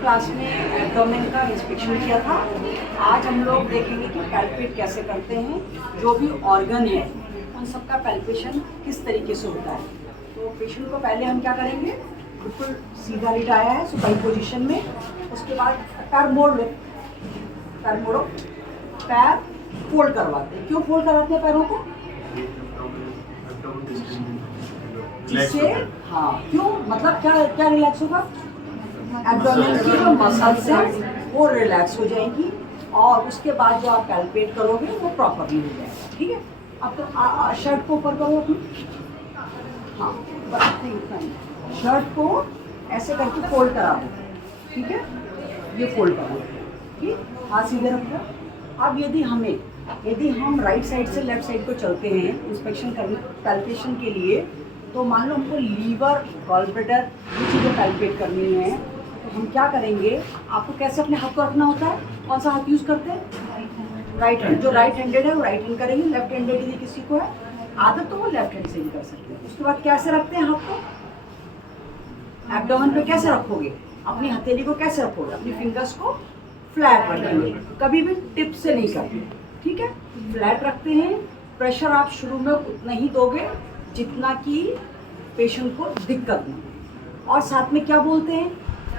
Class में abdomen का inspection किया था। आज हम लोग देखेंगे कि पैल्पेट कैसे करते हैं, जो भी ऑर्गन है उन सबका पैल्पेशन किस तरीके से होता है। तो पेशेंट को पहले हम क्या करेंगे, बिल्कुल सीधा लिटाया है सुपाई पोजीशन में, उसके बाद पैर मोड़ लो, पैर मोड़ो, पैर फोल्ड करवाते हैं। क्यों फोल्ड करवाते हैं पैरों को? जिससे क्यों, मतलब क्या क्या रिलैक्स होगा? एब्डोमेन की जो मसल्स हैं वो रिलैक्स हो जाएंगी और उसके बाद जो आप पैल्पेट करोगे वो प्रॉपरली हो जाएगा। ठीक है, अब तो शर्ट को ऊपर करो अपनी, शर्ट को ऐसे करके फोल्ड करा दो। ठीक है, ये फोल्ड करो, ठीक, हाथ सीधे रखो। अब यदि हम राइट साइड से लेफ्ट साइड को चलते हैं इंस्पेक्शन करने पैल्पेशन के लिए, तो मान लो हमको लीवर, गॉलब्लैडर ये चीज़ें पैल्पेट करनी है, तो हम क्या करेंगे, आपको कैसे अपने हाथ को रखना होता है? कौन सा हाथ यूज़ करते हैं? Right hand. जो राइट हैंडेड है वो राइट हैंड करेंगे, लेफ्ट हैंडेड यदि किसी को है आदत तो वो लेफ्ट हैंड से भी कर सकते हैं। उसके बाद कैसे रखते हैं हाथ को? एब्डोमेन पे कैसे रखोगे? अपनी हथेली को कैसे रखोगे? अपनी फिंगर्स को फ्लैट रखेंगे, कभी भी टिप से नहीं करते। ठीक है, फ्लैट रखते हैं। प्रेशर आप शुरू में उतना ही दोगे जितना कि पेशेंट को दिक्कत नहीं। और साथ में क्या बोलते हैं,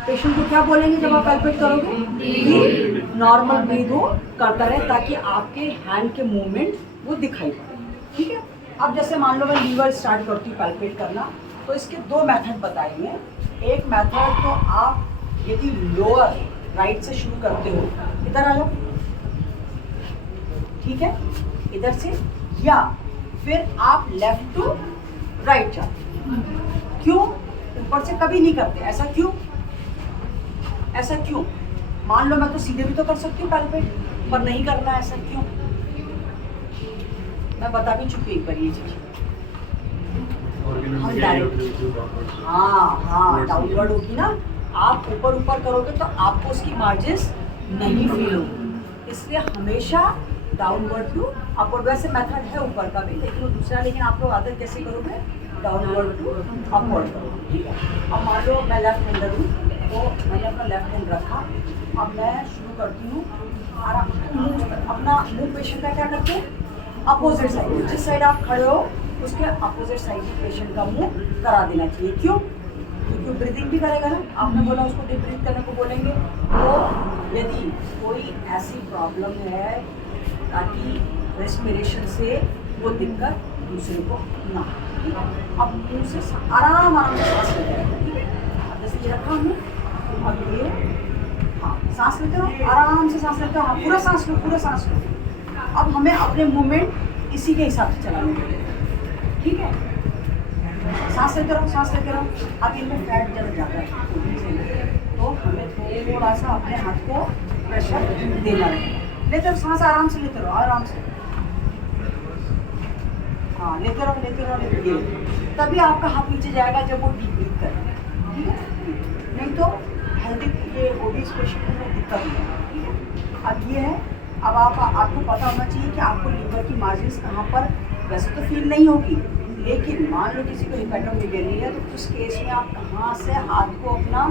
पेशेंट को क्या बोलेंगे जब आप पैल्पेट करोगे? कि नॉर्मल ब्रीथ हो, करता रहे, ताकि आपके हैंड के मूवमेंट वो दिखाई पड़े। ठीक है, अब जैसे मान लो मैं लीवर स्टार्ट करती हूँ पैल्पेट करना, तो इसके दो मेथड बताएंगे। एक मेथड तो आप यदि लोअर राइट से शुरू करते हो, इधर आ जाओ, ठीक है, इधर से, या फिर आप लेफ्ट टू राइट जाते। क्यों? ऊपर से कभी नहीं करते। ऐसा क्यों? ऐसा क्यों? मान लो मैं तो सीधे भी तो कर सकती हूँ पैल्पेट, पर नहीं करना, ऐसा क्यों? मैं बता भी चुकी एक बार ये चीज। हम डायरेक्ट डाउनवर्ड होगी ना, आप ऊपर ऊपर करोगे तो आपको उसकी मार्जिन्स नहीं फील होगी, इसलिए हमेशा डाउनवर्ड टू अपवर्ड। वैसे मेथड है ऊपर का भी, लेकिन वो दूसरा, लेकिन आप लोग आदत कैसे करोगे? डाउनवर्ड टू अपवर्ड करो। ठीक है, अब मान लो मैं लेफ्ट हैंडर हूँ, तो मैंने अपना लेफ्ट हैंड रखा, अब मैं शुरू करती हूँ अपना मुंह पेशेंट का क्या करते हैं? अपोजिट साइड, जिस साइड आप खड़े हो उसके अपोजिट साइड में पेशेंट का मुंह करा देना चाहिए। क्यों? क्योंकि ब्रीदिंग भी करेगा ना, आपने बोला उसको डीप ब्रीथ करने को बोलेंगे। तो यदि कोई ऐसी प्रॉब्लम है ताकि रेस्पिरेशन से वो दिक्कत दूसरे को ना, ठीक है, अब मुंह से आराम से सांस लेते रहो। ठीक है, अब जैसे ये रखा हूँ, अब ये सांस लेते रहो, आराम से सांस लेते रहो, पूरा सांस लो, पूरा सांस लो। अब हमें अपने मूवमेंट इसी के हिसाब से चलाना है। ठीक है, सांस लेते रहो, सांस लेते रहो। अब इनमें फैट जब ज़्यादा है तो हमें थोड़ा सा अपने हाथ को प्रेशर देना है। लेते रहो सांस, आराम से लेते रहो, आराम से, लेते रहो, लेते रहो, लेते रहो। तभी आपका हाथ नीचे जाएगा जब वो डीप ब्रीथ करेगा। ठीक है, नहीं तो हेल्दी ये ओबीस पेशेंट में दिक्कत नहीं है। ठीक है, अब ये है, अब आपको पता होना चाहिए कि आपको लीवर की मार्जिन्स कहाँ पर, वैसे तो फील नहीं होगी, लेकिन मान लो किसी को हिपैटोमेगाली है तो उस केस में आप कहाँ से हाथ को अपना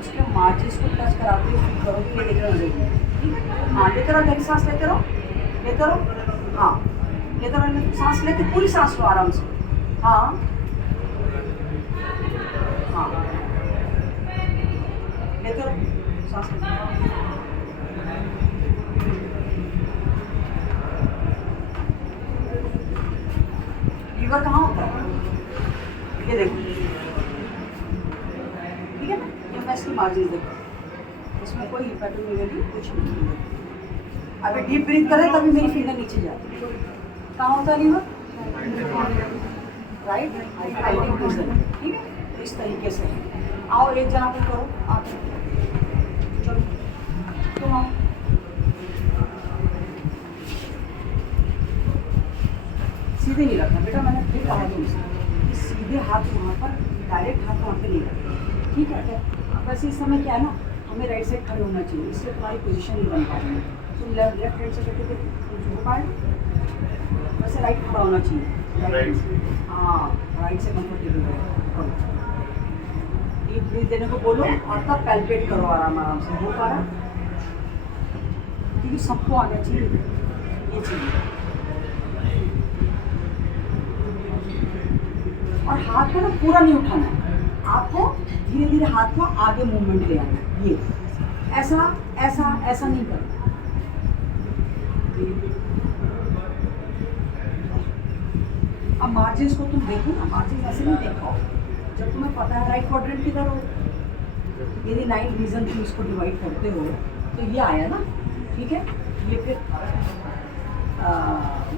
उसके मार्जिन्स को टच कराते हुए फील करोगे, ये देखना जरूरी है। ठीक है, लेते रहो, गहरी सांस लेते रहो, लेते रहो, लेते रहो, सांस लेते, पूरी सांस लो आराम से। लेते रहो, सांस लेते रहो। लीवर कहाँ होता है? ये देखो, ठीक है ना, ये मैं इसकी मार्जिन देखो, इसमें कोई हिपैटोमेगाली कुछ नहीं है। अगर डीप ब्रीथ करें तभी मेरी फिंगर नीचे जाती है। कहाँ होता है लीवर? Right हाइटिंग reason. ठीक है, तो इस तरीके से आओ, एक जना को करो, आप चलो, तुम आओ, सीधे नहीं रखना बेटा, मैंने फिर कहा तुमसे सीधे हाथ वहाँ पर, डायरेक्ट हाथ वहाँ पे नहीं रखना। ठीक है, अब वैसे इस समय क्या है ना, हमें राइट साइड खड़े होना चाहिए, इससे तुम्हारी पोजीशन नहीं बन पाएगी। तुम लेफ्ट हैंड से करके हो पाए, वैसे राइट खड़ा होना चाहिए, राइट से कंफर्टेबल रहेगा। डीप ब्रीथ देने को बोलो और तब पैल्पेट करो आराम आराम से। हो पा रहा? क्योंकि सबको आना चाहिए ये चाहिए। और हाथ को ना पूरा नहीं उठाना है, आपको धीरे धीरे हाथ को आगे मूवमेंट ले आना है। ये ऐसा ऐसा ऐसा नहीं करना। अब मार्जिन्स को तुम देखो ना, मार्जिन ऐसे नहीं देखो। जब तुम्हें पता है राइट क्वाड्रेंट किधर हो, यदि 9 रीजन तुम इसको डिवाइड करते हो तो ये आया ना, ठीक है। ये फिर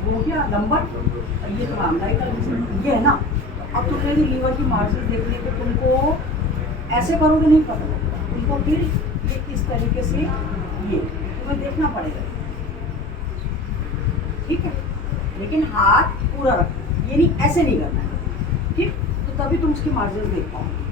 वो हो गया नंबर, ये तो राइट रीजन ये है ना। अब तो कहीं लीवर की मार्जिन देखने को तुमको ऐसे करोगे नहीं पता लगेगा तुमको, फिर ये किस तरीके से ये तुम्हें देखना पड़ेगा, ठीक है। लेकिन हाथ पूरा रखो, ये नहीं ऐसे नहीं करना है, ठीक। तो तभी तुम उसकी मार्जिन देख पाओगे।